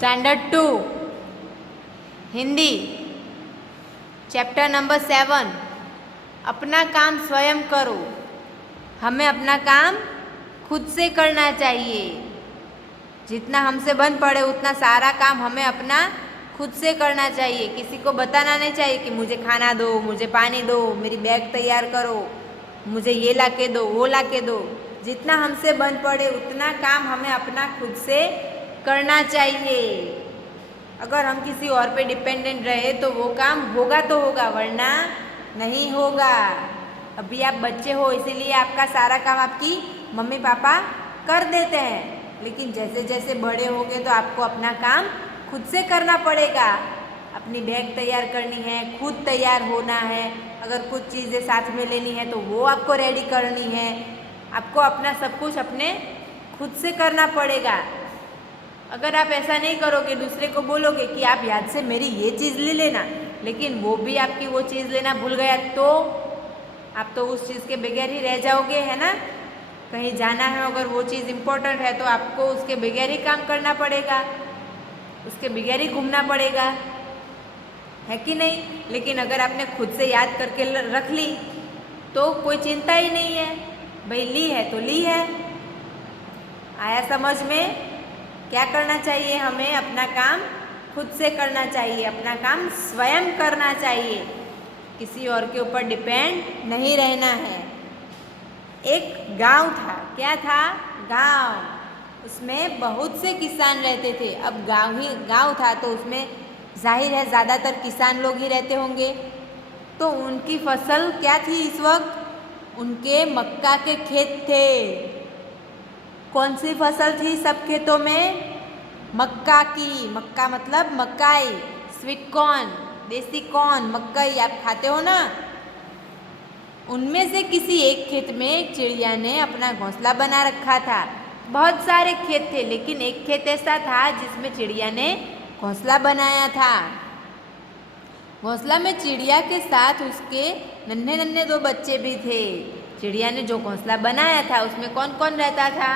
Standard 2 Hindi chapter number 7 अपना काम स्वयं करो। हमें अपना काम खुद से करना चाहिए। जितना हमसे बन पड़े उतना सारा काम हमें अपना खुद से करना चाहिए। किसी को बताना नहीं चाहिए कि मुझे खाना दो, मुझे पानी दो, मेरी बैग तैयार करो, मुझे ये ला के दो, वो ला के दो। जितना हमसे बन पड़े उतना काम हमें अपना खुद से करना चाहिए। अगर हम किसी और पे डिपेंडेंट रहे तो वो काम होगा तो होगा, वरना नहीं होगा। अभी आप बच्चे हो इसीलिए आपका सारा काम आपकी मम्मी पापा कर देते हैं, लेकिन जैसे जैसे बड़े होगे तो आपको अपना काम खुद से करना पड़ेगा। अपनी बैग तैयार करनी है, खुद तैयार होना है। अगर कुछ चीज़ें साथ में लेनी है तो वो आपको रेडी करनी है। आपको अपना सब कुछ अपने खुद से करना पड़ेगा। अगर आप ऐसा नहीं करोगे, दूसरे को बोलोगे कि आप याद से मेरी ये चीज़ ले लेना, लेकिन वो भी आपकी वो चीज़ लेना भूल गया तो आप तो उस चीज़ के बगैर ही रह जाओगे, है ना। कहीं जाना है, अगर वो चीज़ इम्पोर्टेंट है तो आपको उसके बगैर ही काम करना पड़ेगा, उसके बगैर ही घूमना पड़ेगा, है कि नहीं। लेकिन अगर आपने खुद से याद करके रख ली तो कोई चिंता ही नहीं है, भाई ली है तो ली है। आया समझ में। क्या करना चाहिए हमें? अपना काम खुद से करना चाहिए, अपना काम स्वयं करना चाहिए, किसी और के ऊपर डिपेंड नहीं रहना है। एक गांव था। क्या था? गांव। उसमें बहुत से किसान रहते थे। अब गांव था तो उसमें जाहिर है ज़्यादातर किसान लोग ही रहते होंगे। तो उनकी फसल क्या थी इस वक्त? उनके मक्का के खेत थे। कौन सी फसल थी सब खेतों में? मक्का की। मक्का मतलब मकाई, स्वीट कॉर्न, देसी कॉर्न, मकई आप खाते हो ना। उनमें से किसी एक खेत में एक चिड़िया ने अपना घोंसला बना रखा था। बहुत सारे खेत थे, लेकिन एक खेत ऐसा था जिसमें चिड़िया ने घोंसला बनाया था। घोंसला में चिड़िया के साथ उसके नन्हे नन्हे 2 बच्चे भी थे। चिड़िया ने जो घोंसला बनाया था उसमें कौन कौन रहता था?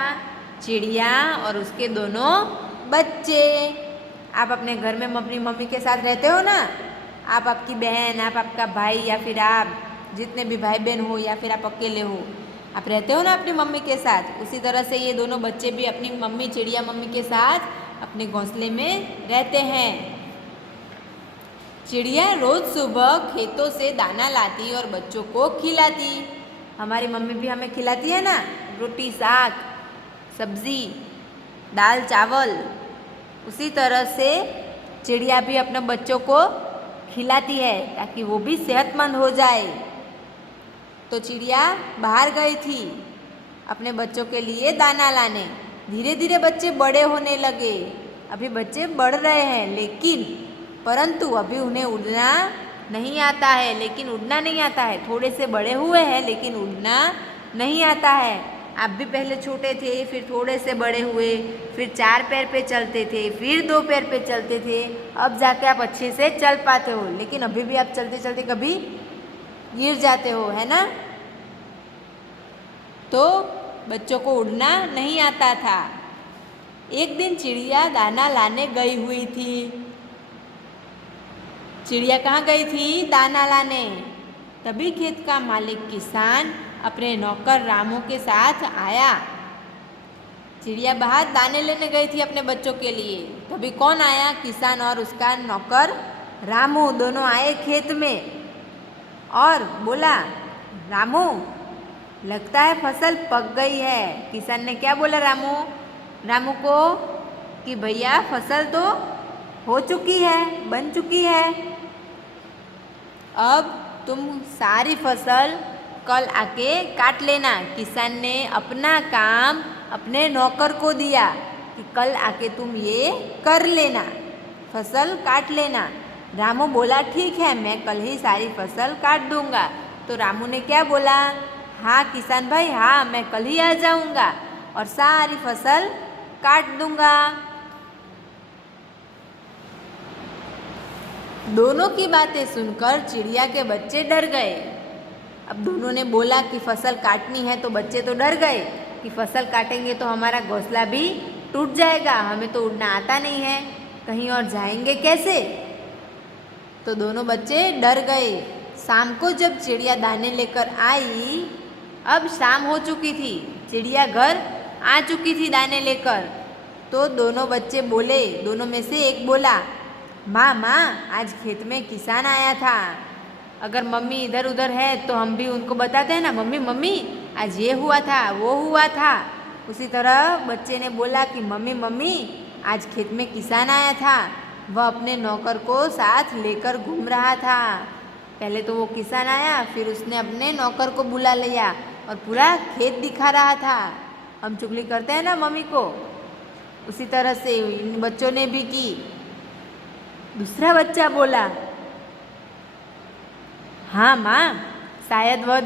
चिड़िया और उसके दोनों बच्चे। आप अपने घर में अपनी मम्मी के साथ रहते हो ना। आप, आपकी बहन, आप, आपका भाई, या फिर आप जितने भी भाई बहन हो, या फिर आप अकेले हो, आप रहते हो ना अपनी मम्मी के साथ। उसी तरह से ये दोनों बच्चे भी अपनी मम्मी, चिड़िया मम्मी के साथ अपने घोंसले में रहते हैं। चिड़िया रोज सुबह खेतों से दाना लाती और बच्चों को खिलाती। हमारी मम्मी भी हमें खिलाती है ना, रोटी, साग, सब्जी, दाल, चावल। उसी तरह से चिड़िया भी अपने बच्चों को खिलाती है ताकि वो भी सेहतमंद हो जाए। तो चिड़िया बाहर गई थी अपने बच्चों के लिए दाना लाने। धीरे धीरे बच्चे बड़े होने लगे। अभी बच्चे बढ़ रहे हैं, परंतु अभी उन्हें उड़ना नहीं आता है। लेकिन उड़ना नहीं आता है, थोड़े से बड़े हुए हैं लेकिन उड़ना नहीं आता है। आप भी पहले छोटे थे, फिर थोड़े से बड़े हुए, फिर 4 पैर पे चलते थे, फिर 2 पैर पे चलते थे, अब जाके आप अच्छे से चल पाते हो। लेकिन अभी भी आप चलते चलते कभी गिर जाते हो, है ना। तो बच्चों को उड़ना नहीं आता था। एक दिन चिड़िया दाना लाने गई हुई थी। चिड़िया कहाँ गई थी? दाना लाने। तभी खेत का मालिक किसान अपने नौकर रामू के साथ आया। चिड़िया बाहर दाने लेने गई थी अपने बच्चों के लिए। तभी कौन आया? किसान और उसका नौकर रामू, दोनों आए खेत में और बोला, रामू लगता है फसल पक गई है। किसान ने क्या बोला रामू को कि भैया फसल तो हो चुकी है, बन चुकी है, अब तुम सारी फसल कल आके काट लेना। किसान ने अपना काम अपने नौकर को दिया कि कल आके तुम ये कर लेना, फसल काट लेना। रामू बोला ठीक है, मैं कल ही सारी फसल काट दूंगा। तो रामू ने क्या बोला? हाँ किसान भाई, हाँ मैं कल ही आ जाऊंगा और सारी फसल काट दूंगा। दोनों की बातें सुनकर चिड़िया के बच्चे डर गए। अब दोनों ने बोला कि फसल काटनी है, तो बच्चे तो डर गए कि फसल काटेंगे तो हमारा घोंसला भी टूट जाएगा, हमें तो उड़ना आता नहीं है। कहीं और जाएंगे कैसे? तो दोनों बच्चे डर गए। शाम को जब चिड़िया दाने लेकर आई, अब शाम हो चुकी थी, चिड़िया घर आ चुकी थी दाने लेकर। तो दोनों बच्चे बोले, दोनों में से एक बोला, माँ माँ आज खेत में किसान आया था। अगर मम्मी इधर उधर है तो हम भी उनको बताते हैं ना, मम्मी मम्मी आज ये हुआ था वो हुआ था। उसी तरह बच्चे ने बोला कि मम्मी मम्मी आज खेत में किसान आया था, वह अपने नौकर को साथ लेकर घूम रहा था। पहले तो वो किसान आया, फिर उसने अपने नौकर को बुला लिया और पूरा खेत दिखा रहा था। हम चुगली करते हैं ना मम्मी को, उसी तरह से इन बच्चों ने भी की। दूसरा बच्चा बोला, हाँ माँ शायद वह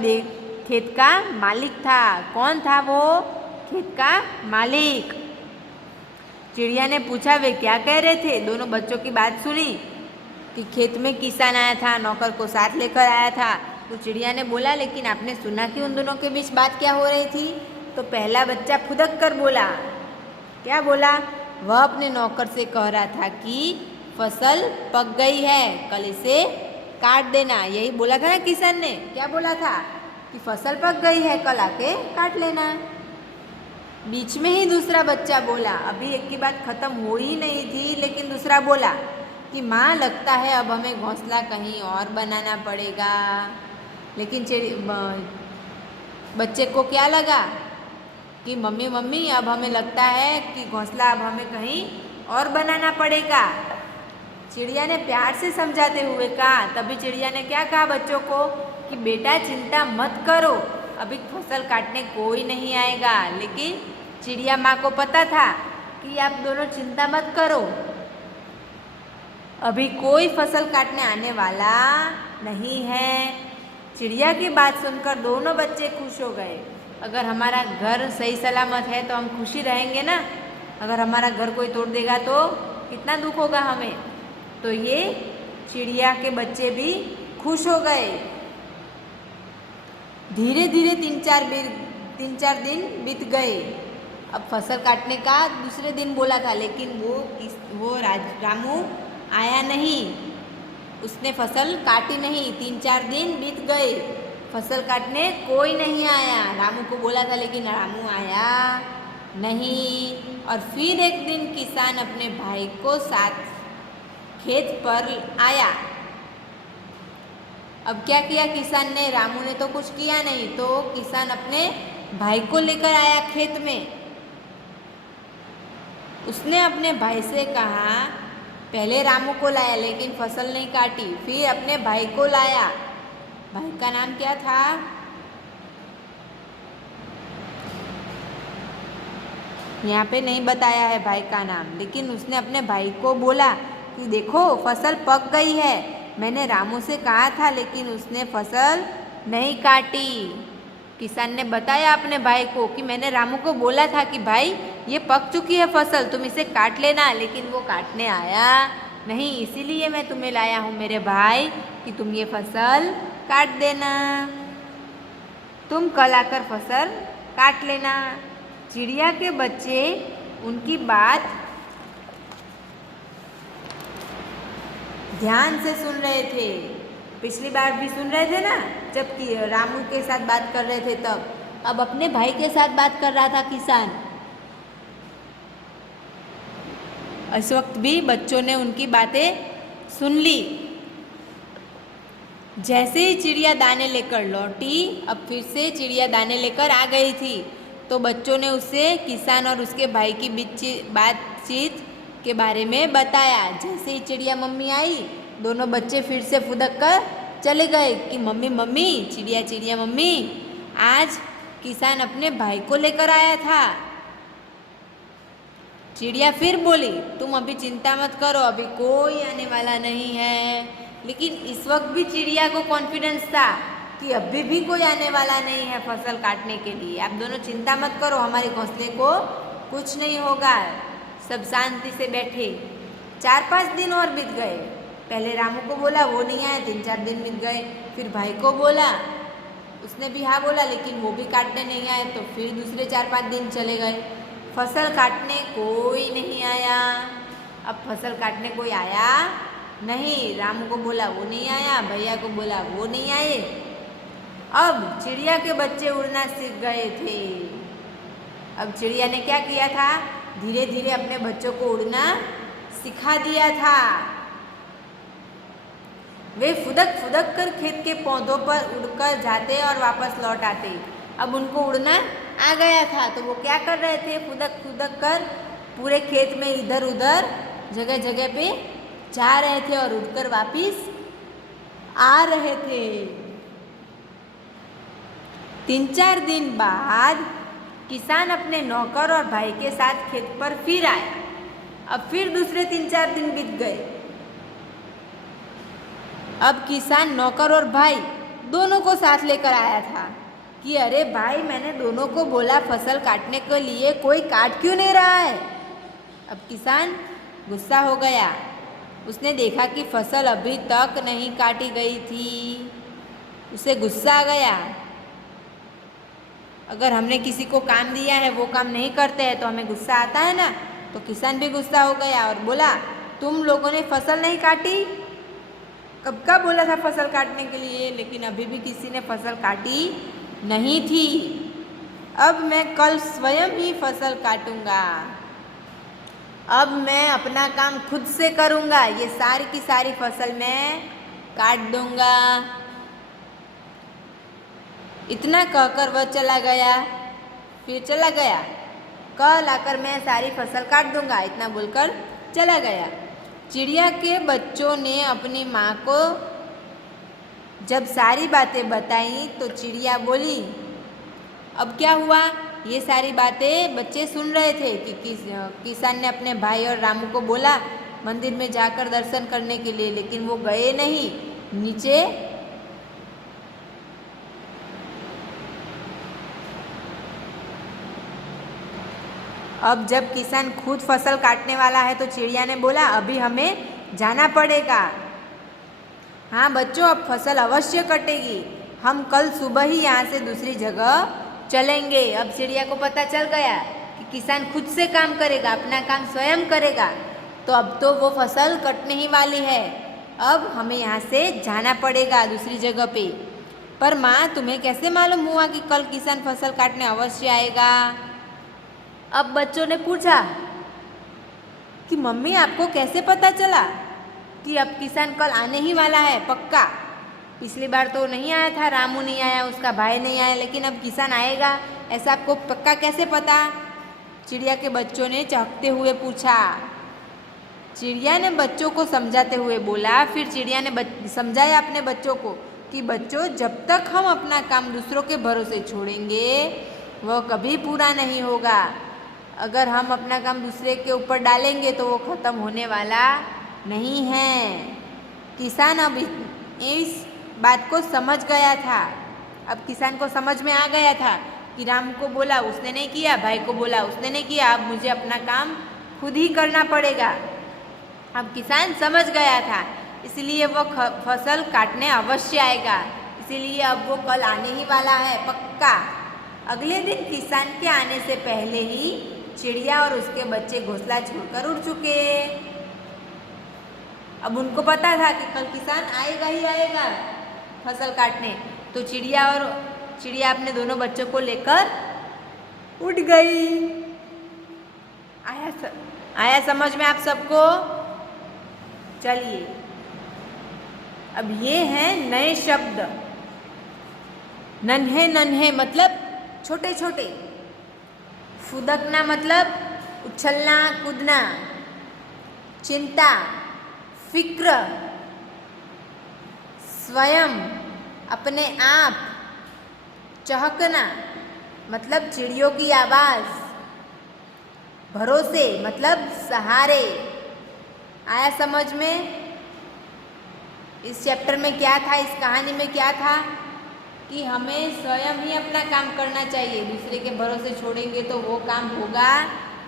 खेत का मालिक था। कौन था वो खेत का मालिक? चिड़िया ने पूछा, वे क्या कह रहे थे? दोनों बच्चों की बात सुनी कि खेत में किसान आया था, नौकर को साथ लेकर आया था। तो चिड़िया ने बोला, लेकिन आपने सुना कि उन दोनों के बीच बात क्या हो रही थी? तो पहला बच्चा फुदक कर बोला, क्या बोला? वह अपने नौकर से कह रहा था कि फसल पक गई है, कल इसे काट देना। यही बोला था ना किसान ने, क्या बोला था कि फसल पक गई है, कल आके काट लेना। बीच में ही दूसरा बच्चा बोला, अभी एक की बात खत्म हो ही नहीं थी, लेकिन दूसरा बोला कि माँ लगता है अब हमें घोंसला कहीं और बनाना पड़ेगा। लेकिन बच्चे को क्या लगा कि मम्मी मम्मी अब हमें लगता है कि घोंसला अब हमें कहीं और बनाना पड़ेगा। चिड़िया ने प्यार से समझाते हुए कहा, तभी चिड़िया ने क्या कहा बच्चों को कि बेटा चिंता मत करो, अभी फसल काटने कोई नहीं आएगा। लेकिन चिड़िया माँ को पता था कि आप दोनों चिंता मत करो, अभी कोई फसल काटने आने वाला नहीं है। चिड़िया की बात सुनकर दोनों बच्चे खुश हो गए। अगर हमारा घर सही सलामत है तो हम खुशी रहेंगे ना, अगर हमारा घर कोई तोड़ देगा तो कितना दुख होगा हमें। तो ये चिड़िया के बच्चे भी खुश हो गए। धीरे धीरे तीन चार दिन बीत गए। अब फसल काटने का दूसरे दिन बोला था, लेकिन वो रामू आया नहीं, उसने फसल काटी नहीं। 3-4 दिन बीत गए, फसल काटने कोई नहीं आया। रामू को बोला था लेकिन रामू आया नहीं। और फिर एक दिन किसान अपने भाई को साथ खेत पर आया। अब क्या किया किसान ने? रामू ने तो कुछ किया नहीं, तो किसान अपने भाई को लेकर आया खेत में। उसने अपने भाई से कहा, पहले रामू को लाया लेकिन फसल नहीं काटी, फिर अपने भाई को लाया। भाई का नाम क्या था? यहाँ पे नहीं बताया है भाई का नाम, लेकिन उसने अपने भाई को बोला कि देखो फसल पक गई है, मैंने रामू से कहा था लेकिन उसने फसल नहीं काटी। किसान ने बताया अपने भाई को कि मैंने रामू को बोला था कि भाई ये पक चुकी है फसल, तुम इसे काट लेना, लेकिन वो काटने आया नहीं, इसीलिए मैं तुम्हें लाया हूँ मेरे भाई कि तुम ये फसल काट देना, तुम कल आकर फसल काट लेना। चिड़िया के बच्चे उनकी बात ध्यान से सुन रहे थे। पिछली बार भी सुन रहे थे ना, जबकि रामू के साथ बात कर रहे थे तब, अब अपने भाई के साथ बात कर रहा था किसान। इस वक्त भी बच्चों ने उनकी बातें सुन ली। जैसे ही चिड़िया दाने लेकर लौटी, अब फिर से चिड़िया दाने लेकर आ गई थी, तो बच्चों ने उससे किसान और उसके भाई की बातचीत के बारे में बताया। जैसे ही चिड़िया मम्मी आई, दोनों बच्चे फिर से फुदक कर चले गए कि मम्मी मम्मी चिड़िया मम्मी, आज किसान अपने भाई को लेकर आया था। चिड़िया फिर बोली, तुम अभी चिंता मत करो, अभी कोई आने वाला नहीं है। लेकिन इस वक्त भी चिड़िया को कॉन्फिडेंस था कि अभी भी कोई आने वाला नहीं है फसल काटने के लिए, आप दोनों चिंता मत करो, हमारे घोंसले को कुछ नहीं होगा। सब शांति से बैठे। 4-5 दिन और बीत गए। पहले रामू को बोला, वो नहीं आया, 3-4 दिन बीत गए। फिर भाई को बोला, उसने भी हाँ बोला, लेकिन वो भी काटने नहीं आए। तो फिर दूसरे 4-5 दिन चले गए, फसल काटने कोई नहीं आया। अब फसल काटने कोई आया नहीं। रामू को बोला वो नहीं आया, भैया को बोला वो नहीं आए। अब चिड़िया के बच्चे उड़ना सीख गए थे। अब चिड़िया ने क्या किया था, धीरे धीरे अपने बच्चों को उड़ना सिखा दिया था। वे फुदक फुदक कर खेत के पौधों पर उड़कर जाते और वापस लौट आते। अब उनको उड़ना आ गया था तो वो क्या कर रहे थे, फुदक फुदक कर पूरे खेत में इधर उधर जगह जगह पे जा रहे थे और उड़कर वापस आ रहे थे। 3-4 दिन बाद किसान अपने नौकर और भाई के साथ खेत पर फिर आया। अब फिर दूसरे 3-4 दिन बीत गए। अब किसान नौकर और भाई दोनों को साथ लेकर आया था कि अरे भाई, मैंने दोनों को बोला फसल काटने के लिए, कोई काट क्यों नहीं रहा है। अब किसान गुस्सा हो गया। उसने देखा कि फसल अभी तक नहीं काटी गई थी। उसे गुस्सा आ गया। अगर हमने किसी को काम दिया है, वो काम नहीं करते हैं तो हमें गुस्सा आता है ना। तो किसान भी गुस्सा हो गया और बोला, तुम लोगों ने फसल नहीं काटी, कब का बोला था फसल काटने के लिए, लेकिन अभी भी किसी ने फसल काटी नहीं थी। अब मैं कल स्वयं ही फसल काटूंगा। अब मैं अपना काम खुद से करूंगा। ये सारी की सारी फसल मैं काट दूंगा। इतना कहकर वह चला गया। फिर चला गया, कल आकर मैं सारी फसल काट दूंगा, इतना बोलकर चला गया। चिड़िया के बच्चों ने अपनी माँ को जब सारी बातें बताई तो चिड़िया बोली। अब क्या हुआ, ये सारी बातें बच्चे सुन रहे थे कि किसान ने अपने भाई और रामू को बोला मंदिर में जाकर दर्शन करने के लिए, लेकिन वो गए नहीं। नीचे अब जब किसान खुद फसल काटने वाला है तो चिड़िया ने बोला, अभी हमें जाना पड़ेगा। हाँ बच्चों, अब फसल अवश्य कटेगी। हम कल सुबह ही यहाँ से दूसरी जगह चलेंगे। अब चिड़िया को पता चल गया कि किसान खुद से काम करेगा, अपना काम स्वयं करेगा, तो अब तो वो फसल कटने ही वाली है। अब हमें यहाँ से जाना पड़ेगा दूसरी जगह पे। पर माँ, तुम्हें कैसे मालूम हुआ कि कल किसान फसल काटने अवश्य आएगा। अब बच्चों ने पूछा कि मम्मी, आपको कैसे पता चला कि अब किसान कल आने ही वाला है पक्का। पिछली बार तो नहीं आया था, रामू नहीं आया, उसका भाई नहीं आया, लेकिन अब किसान आएगा, ऐसा आपको पक्का कैसे पता। चिड़िया के बच्चों ने चहकते हुए पूछा। चिड़िया ने बच्चों को समझाते हुए बोला। फिर चिड़िया ने समझाया अपने बच्चों को कि बच्चों, जब तक हम अपना काम दूसरों के भरोसे छोड़ेंगे वह कभी पूरा नहीं होगा। अगर हम अपना काम दूसरे के ऊपर डालेंगे तो वो ख़त्म होने वाला नहीं है। किसान अब इस बात को समझ गया था। अब किसान को समझ में आ गया था कि राम को बोला उसने नहीं किया, भाई को बोला उसने नहीं किया, अब मुझे अपना काम खुद ही करना पड़ेगा। अब किसान समझ गया था, इसलिए वो फसल काटने अवश्य आएगा। इसीलिए अब वो कल आने ही वाला है पक्का। अगले दिन किसान के आने से पहले ही चिड़िया और उसके बच्चे घोंसला छोड़कर उड़ चुके। अब उनको पता था कि कल किसान आएगा ही आएगा फसल काटने, तो चिड़िया अपने दोनों बच्चों को लेकर उड़ गई। आया समझ में आप सबको। चलिए, अब ये हैं नए शब्द। नन्हे नन्हे मतलब छोटे छोटे। फुदकना मतलब उछलना कूदना। चिंता, फिक्र, स्वयं, अपने आप। चहकना मतलब चिड़ियों की आवाज़। भरोसे मतलब सहारे। आया समझ में। इस चैप्टर में क्या था, इस कहानी में क्या था कि हमें स्वयं ही अपना काम करना चाहिए। दूसरे के भरोसे छोड़ेंगे तो वो काम होगा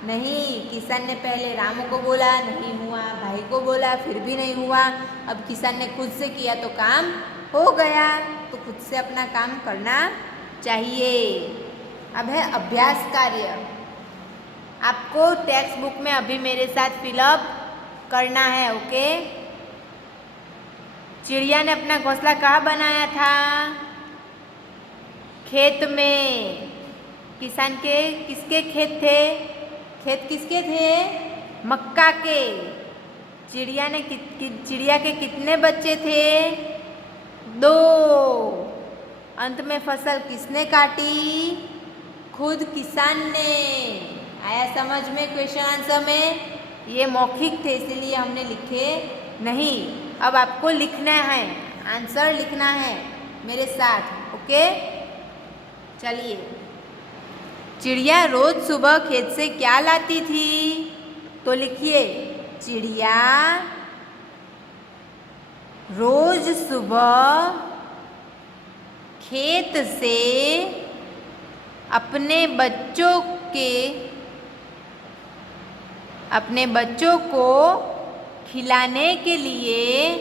नहीं। किसान ने पहले रामू को बोला, नहीं हुआ, भाई को बोला, फिर भी नहीं हुआ। अब किसान ने खुद से किया तो काम हो गया। तो खुद से अपना काम करना चाहिए। अब है अभ्यास कार्य। आपको टेक्स्ट बुक में अभी मेरे साथ फिलअप करना है। ओके। चिड़िया ने अपना घोंसला कहाँ बनाया था? खेत में। किसान के किसके खेत थे? खेत किसके थे? मक्का के। चिड़िया के कितने बच्चे थे? 2। अंत में फसल किसने काटी? खुद किसान ने। आया समझ में क्वेश्चन आंसर में? ये मौखिक थे इसीलिए हमने लिखे नहीं। अब आपको लिखना है, आंसर लिखना है मेरे साथ। ओके, चलिए। चिड़िया रोज सुबह खेत से क्या लाती थी? तो लिखिए, चिड़िया रोज सुबह खेत से अपने बच्चों को खिलाने के लिए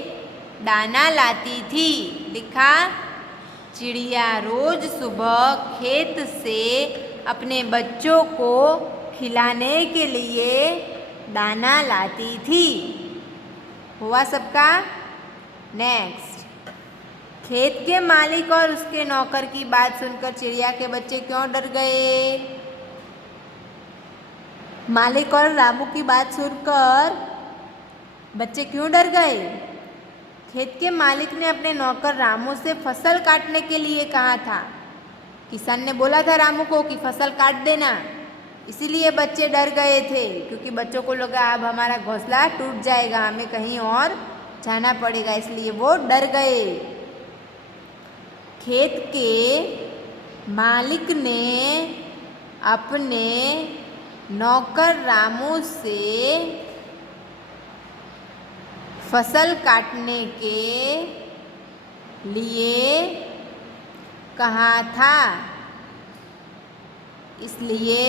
दाना लाती थी। लिखा, चिड़िया रोज सुबह खेत से अपने बच्चों को खिलाने के लिए दाना लाती थी। हुआ सबका? नेक्स्ट, खेत के मालिक और उसके नौकर की बात सुनकर चिड़िया के बच्चे क्यों डर गए? मालिक और रामू की बात सुनकर बच्चे क्यों डर गए? खेत के मालिक ने अपने नौकर रामू से फसल काटने के लिए कहा था। किसान ने बोला था रामू को कि फसल काट देना, इसीलिए बच्चे डर गए थे, क्योंकि बच्चों को लगा अब हमारा घोंसला टूट जाएगा, हमें कहीं और जाना पड़ेगा, इसलिए वो डर गए। खेत के मालिक ने अपने नौकर रामू से फसल काटने के लिए कहा था, इसलिए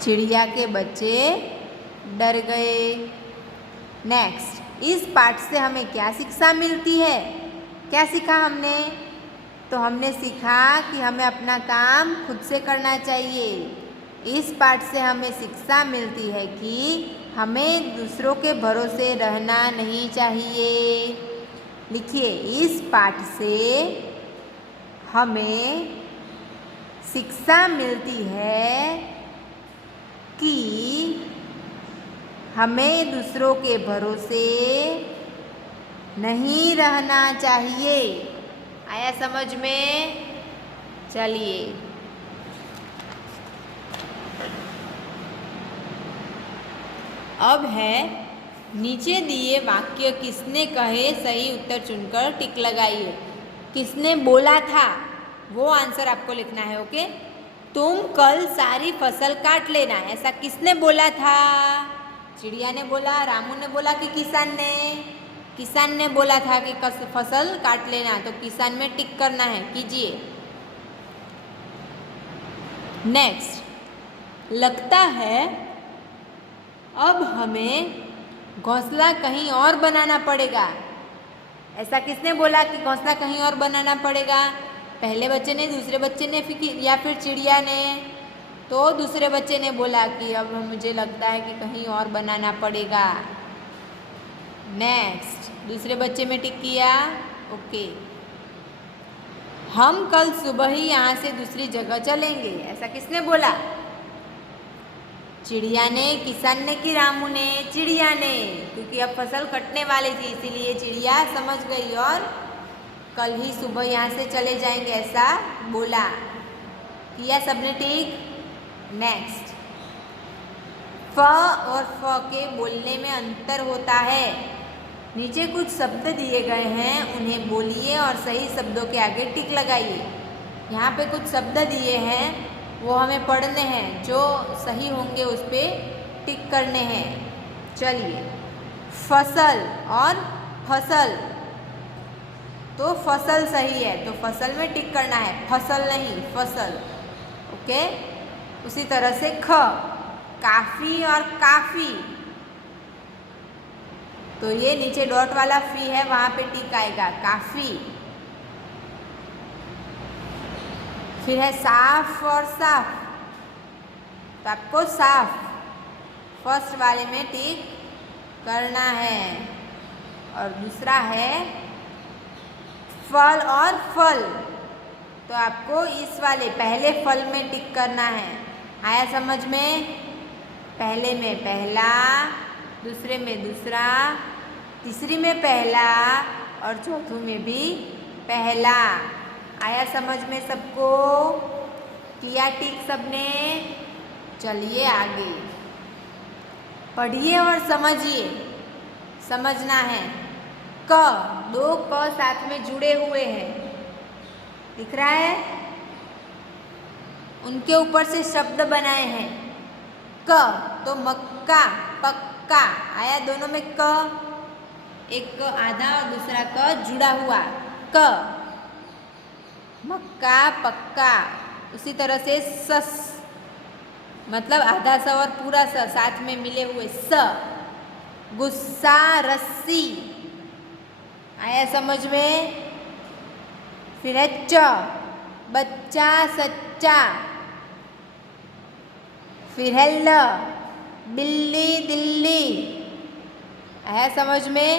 चिड़िया के बच्चे डर गए। नेक्स्ट, इस पाठ से हमें क्या शिक्षा मिलती है? क्या सीखा हमने? तो हमने सीखा कि हमें अपना काम खुद से करना चाहिए। इस पाठ से हमें शिक्षा मिलती है कि हमें दूसरों के भरोसे रहना नहीं चाहिए। लिखिए, इस पाठ से हमें शिक्षा मिलती है कि हमें दूसरों के भरोसे नहीं रहना चाहिए। आया समझ में? चलिए, अब है नीचे दिए वाक्य किसने कहे, सही उत्तर चुनकर टिक लगाइए। किसने बोला था वो आंसर आपको लिखना है। ओके, तुम कल सारी फसल काट लेना, ऐसा किसने बोला था? चिड़िया ने बोला, रामू ने बोला कि किसान ने? किसान ने बोला था कि फसल काट लेना, तो किसान में टिक करना है, कीजिए। नेक्स्ट, लगता है अब हमें घोंसला कहीं और बनाना पड़ेगा। ऐसा किसने बोला कि घोंसला कहीं और बनाना पड़ेगा? पहले बच्चे ने, दूसरे बच्चे ने, या फिर चिड़िया ने? तो दूसरे बच्चे ने बोला कि अब मुझे लगता है कि कहीं और बनाना पड़ेगा। नेक्स्ट, दूसरे बच्चे में टिक किया। ओके, हम कल सुबह ही यहाँ से दूसरी जगह चलेंगे, ऐसा किसने बोला? चिड़िया ने, किसान ने कि रामू ने? चिड़िया ने, क्योंकि अब फसल कटने वाली थी, इसीलिए चिड़िया समझ गई और कल ही सुबह यहाँ से चले जाएंगे ऐसा बोला। किया सबने टिक? नेक्स्ट, फ और फ के बोलने में अंतर होता है। नीचे कुछ शब्द दिए गए हैं, उन्हें बोलिए और सही शब्दों के आगे टिक लगाइए। यहाँ पे कुछ शब्द दिए हैं, वो हमें पढ़ने हैं, जो सही होंगे उस पर टिक करने हैं। चलिए, फसल और फसल, तो फसल सही है, तो फसल में टिक करना है, फसल नहीं, फसल। ओके, उसी तरह से ख, काफ़ी और काफ़ी, तो ये नीचे डॉट वाला फी है, वहाँ पे टिक आएगा, काफ़ी। फिर है साफ और साफ, तो आपको साफ फर्स्ट वाले में टिक करना है। और दूसरा है फल और फल, तो आपको इस वाले पहले फल में टिक करना है। आया समझ में? पहले में पहला, दूसरे में दूसरा, तीसरी में पहला और चौथी में भी पहला। आया समझ में सबको? किया टिक सबने? चलिए आगे पढ़िए और समझिए। समझना है। क, दो क साथ में जुड़े हुए हैं, दिख रहा है? उनके ऊपर से शब्द बनाए हैं। क तो मक्का, पक्का। आया दोनों में क, एक क आधा और दूसरा क जुड़ा हुआ। क मक्का, पक्का। उसी तरह से सस, मतलब आधा स और पूरा स साथ में मिले हुए। स, गुस्सा, रस्सी। आया समझ में? फिर है च, बच्चा, सच्चा। फिर है ल, बिल्ली, दिल्ली। आया समझ में?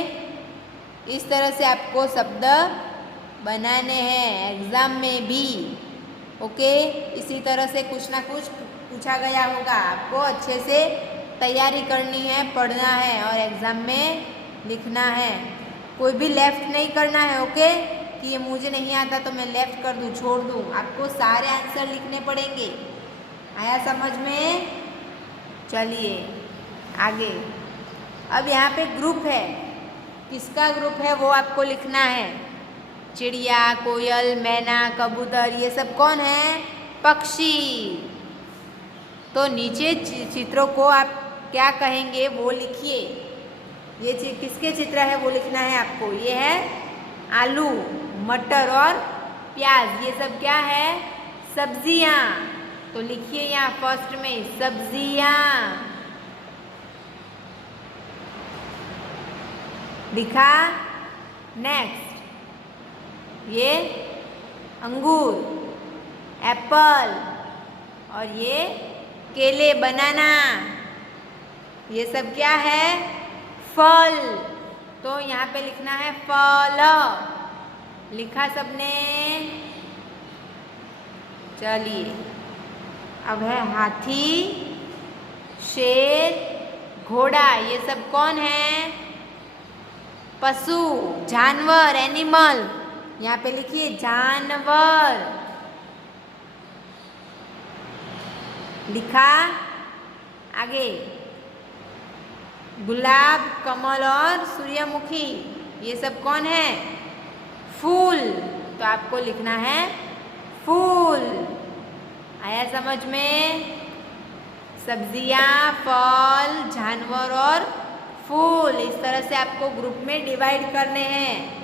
इस तरह से आपको शब्द बनाने हैं एग्जाम में भी। ओके, इसी तरह से कुछ ना कुछ पूछा गया होगा, आपको अच्छे से तैयारी करनी है, पढ़ना है और एग्जाम में लिखना है। कोई भी लेफ्ट नहीं करना है। ओके, कि ये मुझे नहीं आता तो मैं लेफ्ट कर दूँ, छोड़ दूँ। आपको सारे आंसर लिखने पड़ेंगे। आया समझ में? चलिए आगे। अब यहाँ पे ग्रुप है, किसका ग्रुप है वो आपको लिखना है। चिड़िया, कोयल, मैना, कबूतर, ये सब कौन है? पक्षी। तो नीचे चित्रों को आप क्या कहेंगे वो लिखिए। ये किसके चित्र है वो लिखना है आपको। ये है आलू, मटर और प्याज। ये सब क्या है? सब्जियाँ। तो लिखिए यहाँ फर्स्ट में सब्जियाँ। लिखा? नेक्स्ट ये अंगूर, एप्पल और ये केले, बनाना। ये सब क्या है? फल। तो यहाँ पे लिखना है फल। लिखा सबने? चलिए अब है हाथी, शेर, घोड़ा। ये सब कौन है? पशु, जानवर, एनिमल। यहाँ पे लिखिए जानवर। लिखा? आगे गुलाब, कमल और सूर्यमुखी। ये सब कौन है? फूल। तो आपको लिखना है फूल। आया समझ में? सब्जियाँ, फल, जानवर और फूल। इस तरह से आपको ग्रुप में डिवाइड करने हैं।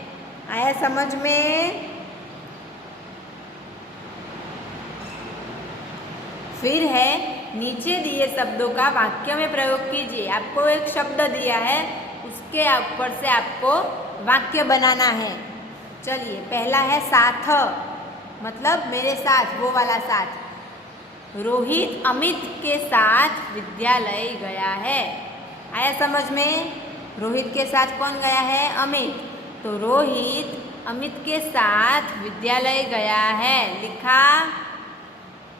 आया समझ में? फिर है नीचे दिए शब्दों का वाक्य में प्रयोग कीजिए। आपको एक शब्द दिया है, उसके ऊपर से आपको वाक्य बनाना है। चलिए पहला है साथ, मतलब मेरे साथ, वो वाला साथ। रोहित अमित के साथ विद्यालय गया है। आया समझ में? रोहित के साथ कौन गया है? अमित। तो रोहित अमित के साथ विद्यालय गया है। लिखा?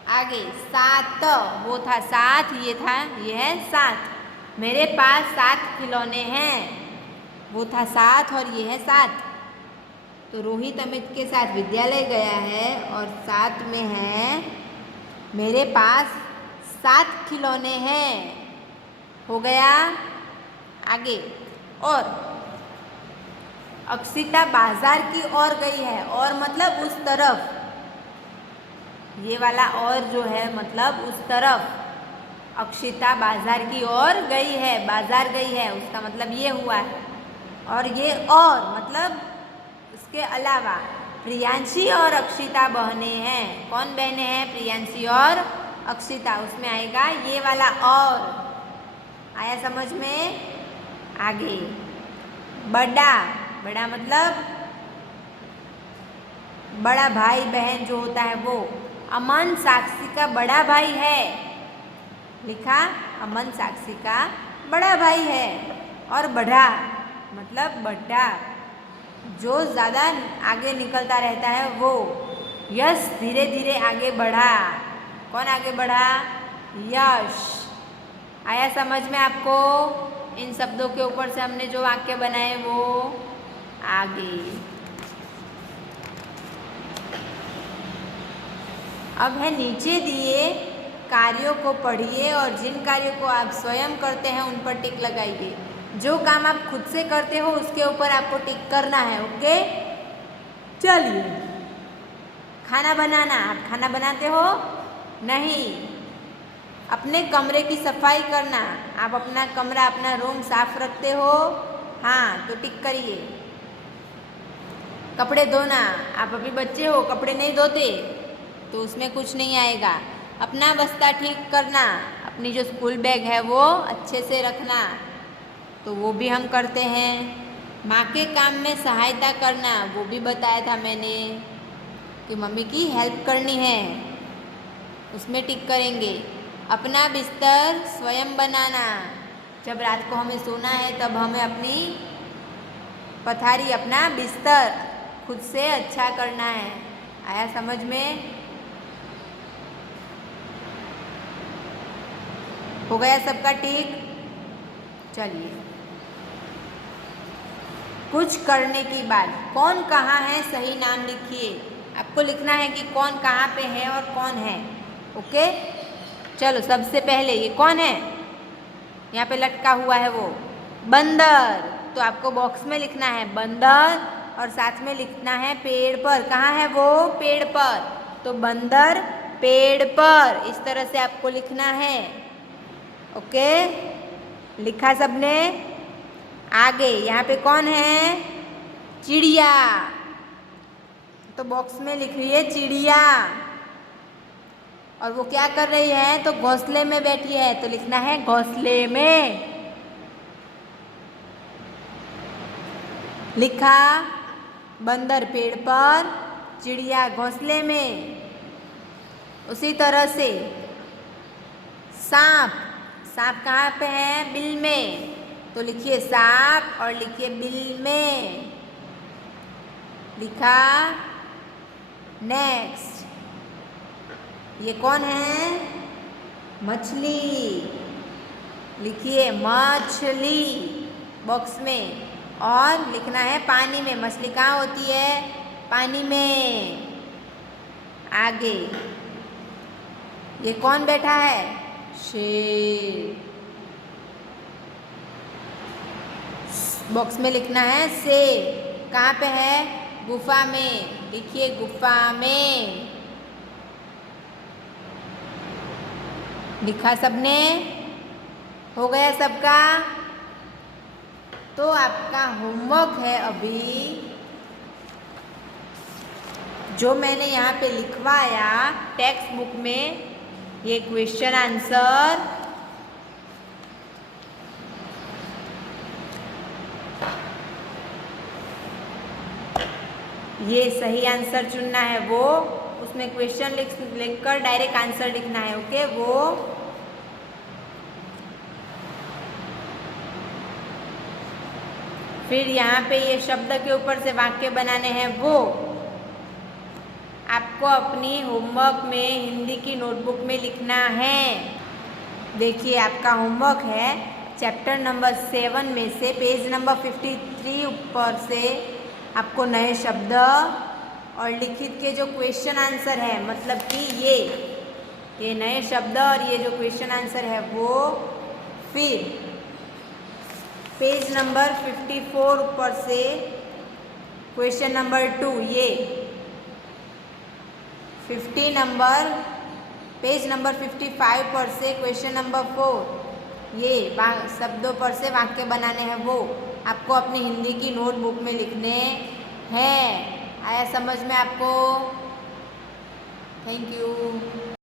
आगे सात, वो था साथ, ये था, ये है सात। मेरे पास 7 खिलौने हैं। वो था 7 और ये है 7। तो रोहित अमित के साथ विद्यालय गया है और साथ में है मेरे पास 7 खिलौने हैं। हो गया? आगे और अक्षिता बाजार की ओर गई है। और मतलब उस तरफ। ये वाला और जो है मतलब उस तरफ। अक्षिता बाजार की ओर गई है, बाजार गई है, उसका मतलब ये हुआ है। और ये और मतलब उसके अलावा प्रियांशी और अक्षिता बहनें हैं। कौन बहनें हैं? प्रियांशी और अक्षिता। उसमें आएगा ये वाला और। आया समझ में? आगे बड़ा, बड़ा मतलब बड़ा भाई बहन जो होता है वो। अमन साक्षी का बड़ा भाई है। लिखा अमन साक्षी का बड़ा भाई है। और बढ़ा मतलब बड़ा, जो ज़्यादा आगे निकलता रहता है वो। यश धीरे धीरे आगे बढ़ा। कौन आगे बढ़ा? यश। आया समझ में आपको? इन शब्दों के ऊपर से हमने जो वाक्य बनाए वो आगे। अब है नीचे दिए कार्यों को पढ़िए और जिन कार्यों को आप स्वयं करते हैं उन पर टिक लगाइए। जो काम आप खुद से करते हो उसके ऊपर आपको टिक करना है। ओके, चलिए। खाना बनाना, आप खाना बनाते हो? नहीं। अपने कमरे की सफाई करना, आप अपना कमरा, अपना रूम साफ रखते हो? हाँ, तो टिक करिए। कपड़े धोना, आप अभी बच्चे हो, कपड़े नहीं धोते तो उसमें कुछ नहीं आएगा। अपना बस्ता ठीक करना, अपनी जो स्कूल बैग है वो अच्छे से रखना, तो वो भी हम करते हैं। माँ के काम में सहायता करना, वो भी बताया था मैंने कि मम्मी की हेल्प करनी है, उसमें टिक करेंगे। अपना बिस्तर स्वयं बनाना, जब रात को हमें सोना है तब हमें अपनी पथारी, अपना बिस्तर खुद से अच्छा करना है। आया समझ में? हो गया सबका टिक? चलिए। कुछ करने की बात, कौन कहाँ है सही नाम लिखिए। आपको लिखना है कि कौन कहाँ पे है और कौन है। ओके, चलो। सबसे पहले ये कौन है? यहाँ पे लटका हुआ है वो बंदर, तो आपको बॉक्स में लिखना है बंदर और साथ में लिखना है पेड़ पर। कहाँ है वो? पेड़ पर, तो बंदर पेड़ पर, इस तरह से आपको लिखना है। ओके, लिखा सबने? आगे यहाँ पे कौन है? चिड़िया, तो बॉक्स में लिख रही है चिड़िया। और वो क्या कर रही है? तो घोंसले में बैठी है, तो लिखना है घोंसले में। लिखा बंदर पेड़ पर, चिड़िया घोंसले में। उसी तरह से सांप, सांप कहाँ पे है? बिल में, तो लिखिए सांप और लिखिए बिल में। लिखा। नेक्स्ट, ये कौन है? मछली, लिखिए मछली बॉक्स में। और लिखना है पानी में, मछली कहाँ होती है? पानी में। आगे ये कौन बैठा है? शेर, बॉक्स में लिखना है शेर। कहाँ पे है? गुफा में, लिखिए गुफा में। लिखा सबने? हो गया सबका? तो आपका होमवर्क है अभी जो मैंने यहाँ पे लिखवाया टेक्स्ट बुक में, ये क्वेश्चन आंसर, ये सही आंसर चुनना है वो, उसमें क्वेश्चन लिखकर डायरेक्ट आंसर लिखना है। ओके, वो फिर यहाँ पे ये शब्द के ऊपर से वाक्य बनाने हैं वो आपको अपनी होमवर्क में हिंदी की नोटबुक में लिखना है। देखिए आपका होमवर्क है चैप्टर नंबर 7 में से पेज नंबर 53 ऊपर से आपको नए शब्द और लिखित के जो क्वेश्चन आंसर है, मतलब कि ये नए शब्द और ये जो क्वेश्चन आंसर है वो, फिर पेज नंबर 54 ऊपर से क्वेश्चन नंबर 2, ये 50 नंबर, पेज नंबर 55 पर से क्वेश्चन नंबर 4, ये शब्दों पर से वाक्य बनाने हैं वो आपको अपनी हिंदी की नोटबुक में लिखने हैं। आया समझ में आपको? Thank you.